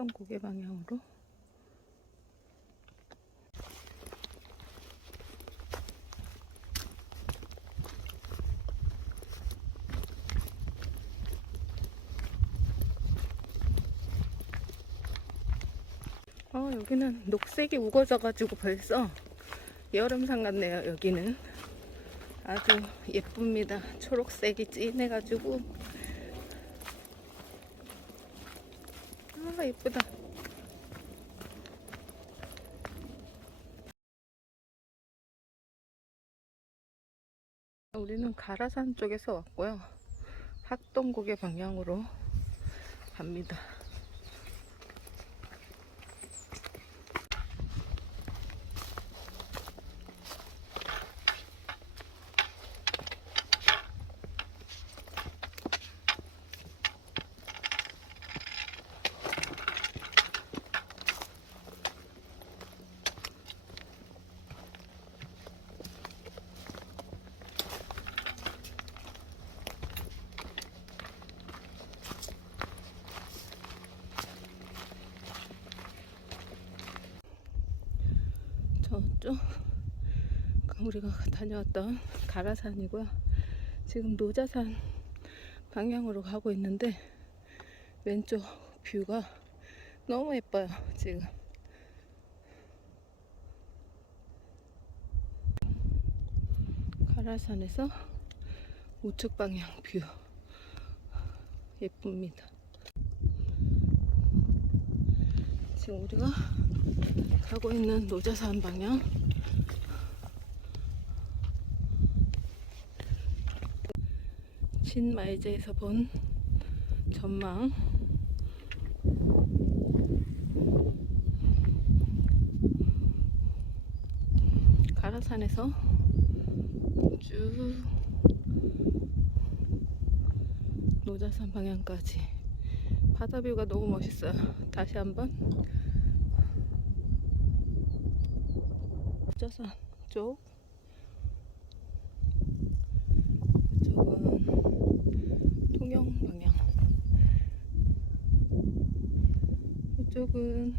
학동 고개 방향으로 어, 여기는 녹색이 우거져가지고 벌써 여름상 같네요, 여기는. 아주 예쁩니다. 초록색이 진해가지고. 아, 예쁘다. 우리는 가라산 쪽에서 왔고요. 학동고개 방향으로 갑니다. 저쪽 우리가 다녀왔던 가라산이고요. 지금 노자산 방향으로 가고 있는데 왼쪽 뷰가 너무 예뻐요. 지금 가라산에서 우측 방향 뷰 예쁩니다. 지금 우리가 가고 있는 노자산 방향. 신마이제에서 본 전망. 가라산에서 쭉 노자산 방향까지. 바다 뷰가 너무 멋있어요. 다시 한번 노자산 쪽. 이쪽은 통영 방향. 이쪽은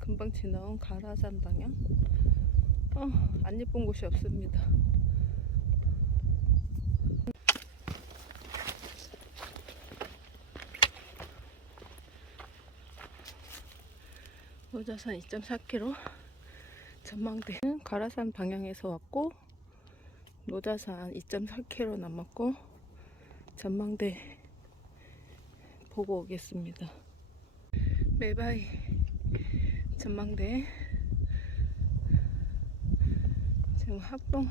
금방 지나온 가라산 방향. 어, 안 예쁜 곳이 없습니다. 노자산 2.4km 전망대는 가라산 방향에서 왔고 노자산 2.4km 남았고 전망대 보고 오겠습니다. 메바이 전망대 지금 합동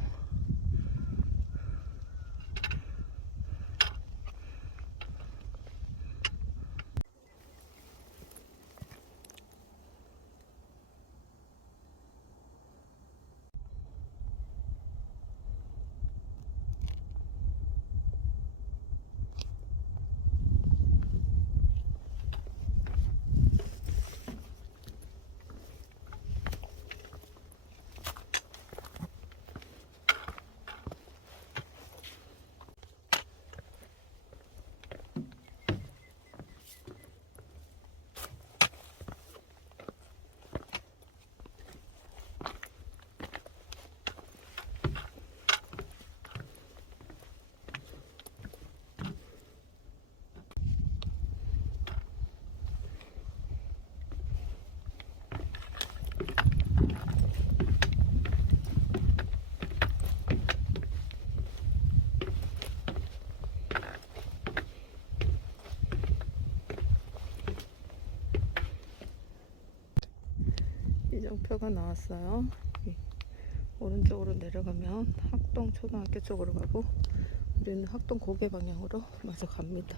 이정표가 나왔어요. 이 오른쪽으로 내려가면 학동 초등학교 쪽으로 가고 우리는 학동 고개 방향으로 마저 갑니다.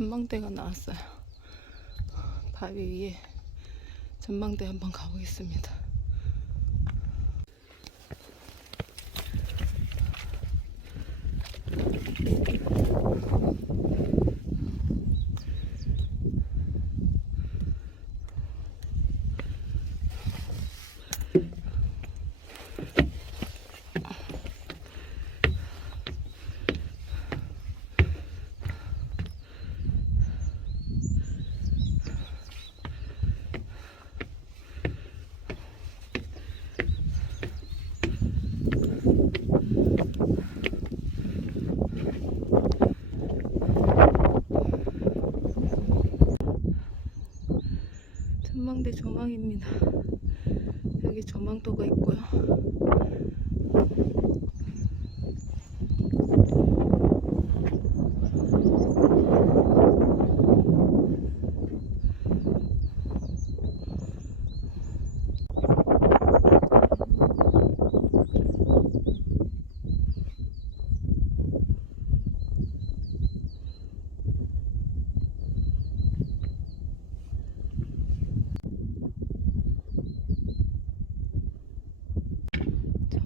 전망대가 나왔어요. 바위 위에 전망대 한번 가보겠습니다. 전망대 조망입니다. 여기 조망도가 있고요.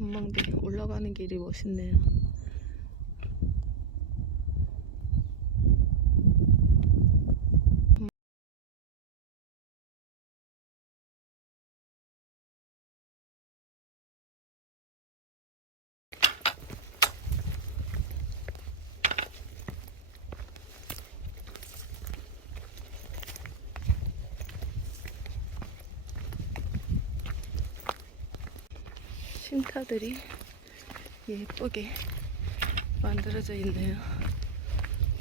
전망대 올라가는 길이 멋있네요. 쉼터들이 예쁘게 만들어져 있네요.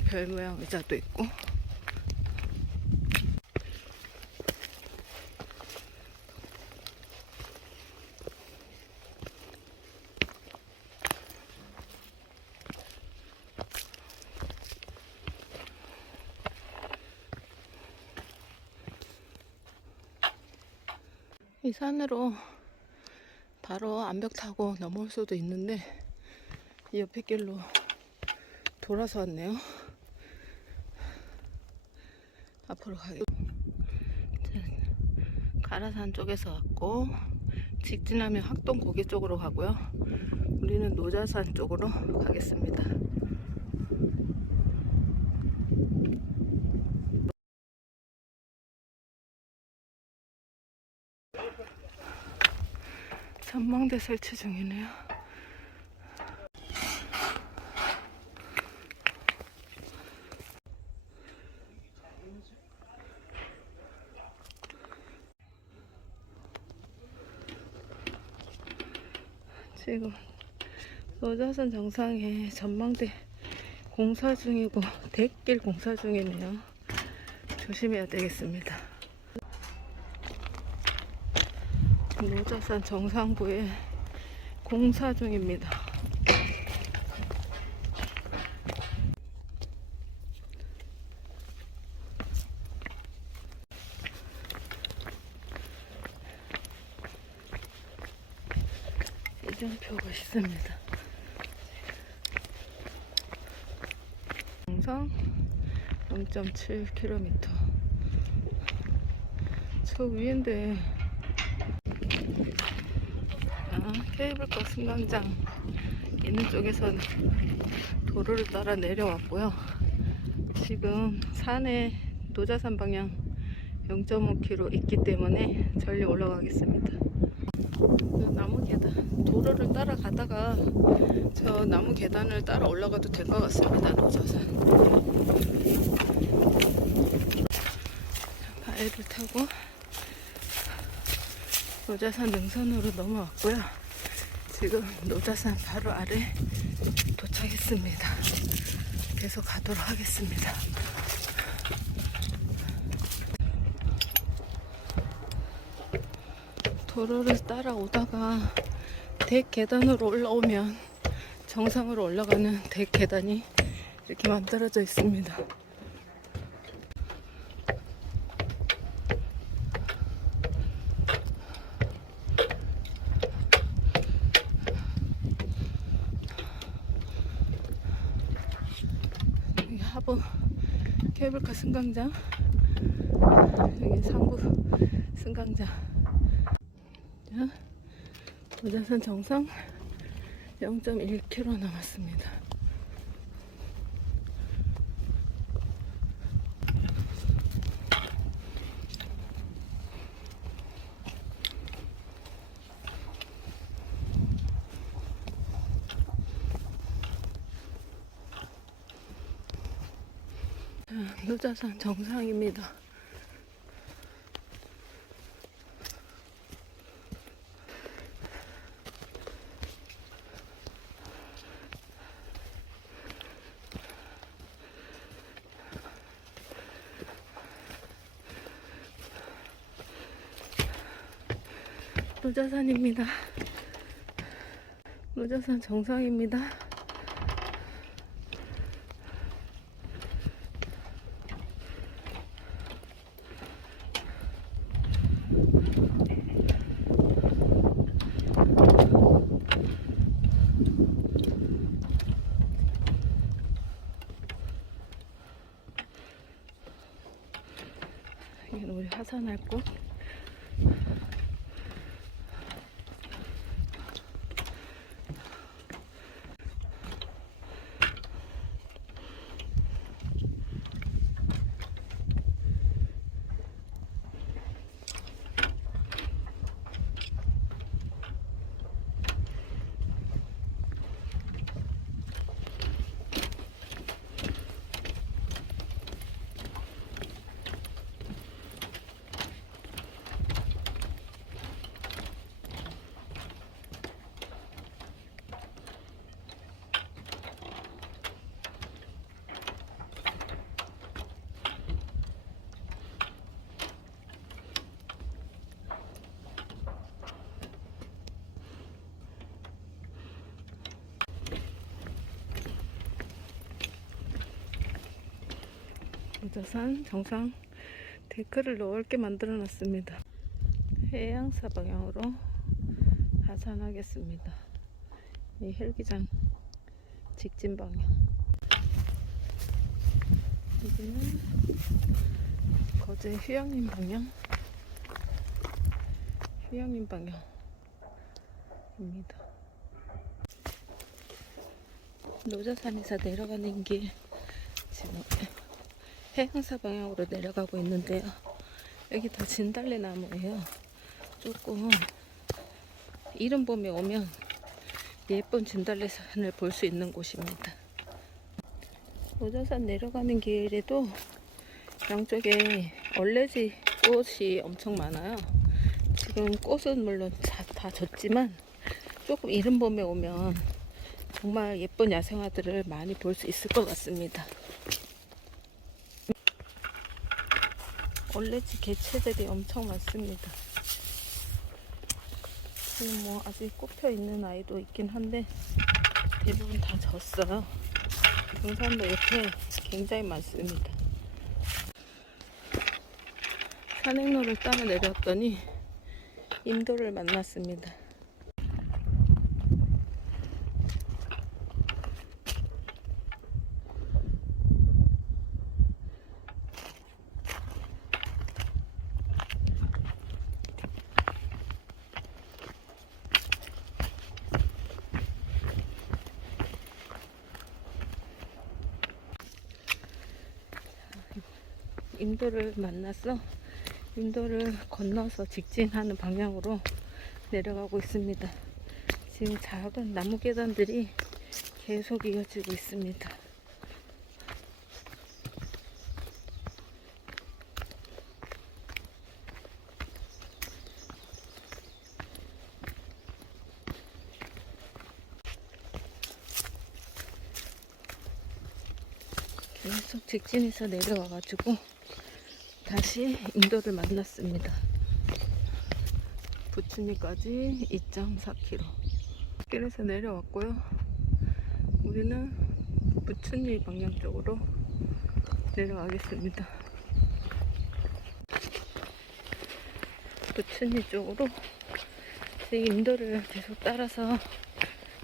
별 모양 의자도 있고. 이 산으로 바로 암벽 타고 넘어올 수도 있는데 이 옆에 길로 돌아서 왔네요. 앞으로 가겠. 가라산 쪽에서 왔고 직진하면 학동 고개 쪽으로 가고요. 우리는 노자산 쪽으로 가겠습니다. 전망대 설치 중이네요. 지금 노자산 정상에 전망대 공사 중이고 대길 공사 중이네요. 조심해야 되겠습니다. 노자산 정상부에 공사 중입니다. 이정표가 있습니다. 정상 0.7km. 저 위인데 아, 케이블카 승강장 있는 쪽에서 도로를 따라 내려왔고요. 지금 산에 노자산 방향 0.5km 있기 때문에 전리 올라가겠습니다. 그 나무 계단 도로를 따라가다가 저 나무 계단을 따라 올라가도 될 것 같습니다. 노자산 바위를 타고 노자산 능선으로 넘어왔고요. 지금 노자산 바로 아래 도착했습니다. 계속 가도록 하겠습니다. 도로를 따라오다가 대 계단으로 올라오면 정상으로 올라가는 대 계단이 이렇게 만들어져 있습니다. 하부 케이블카 승강장 여기 상부 승강장. 자, 도자산 정상 0.1km 남았습니다 효자산 정상입니다. 노자산입니다. 노자산 정상입니다. 하산할 곳. 노자산 정상 데크를 넓게 만들어 놨습니다. 해양사 방향으로 하산하겠습니다. 이 헬기장 직진 방향. 여기는 거제 휴양림 방향. 휴양림 방향입니다. 노자산에서 내려가는 길 지금 해양사 방향으로 내려가고 있는데요. 여기 다 진달래 나무예요. 조금 이른 봄에 오면 예쁜 진달래 산을 볼 수 있는 곳입니다. 노자산 내려가는 길에도 양쪽에 얼레지 꽃이 엄청 많아요. 지금 꽃은 물론 다, 다 졌지만 조금 이른 봄에 오면 정말 예쁜 야생화들을 많이 볼 수 있을 것 같습니다. 얼레지 개체들이 엄청 많습니다. 지금 뭐 아직 꼽혀 있는 아이도 있긴 한데 대부분 다 졌어요. 등산도 옆에 굉장히 많습니다. 산행로를 따라 내려왔더니 임도를 만났습니다. 임도를 만나서 임도를 건너서 직진하는 방향으로 내려가고 있습니다. 지금 작은 나무 계단들이 계속 이어지고 있습니다. 계속 직진해서 내려와가지고 다시 인도를 만났습니다. 부추미까지 2.4km. 길에서 내려왔고요. 우리는 부추미 방향 쪽으로 내려가겠습니다. 부추미 쪽으로 제 인도를 계속 따라서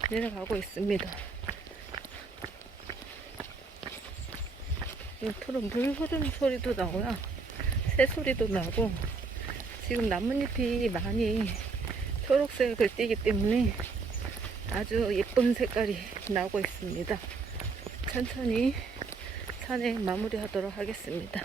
내려가고 있습니다. 옆으로 물 흐르는 소리도 나고요. 새 소리도 나고 지금 나뭇잎이 많이 초록색을 띠기 때문에 아주 예쁜 색깔이 나오고 있습니다. 천천히 산행 마무리하도록 하겠습니다.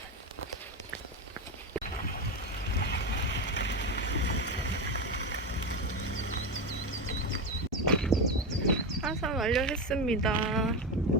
하산 완료했습니다.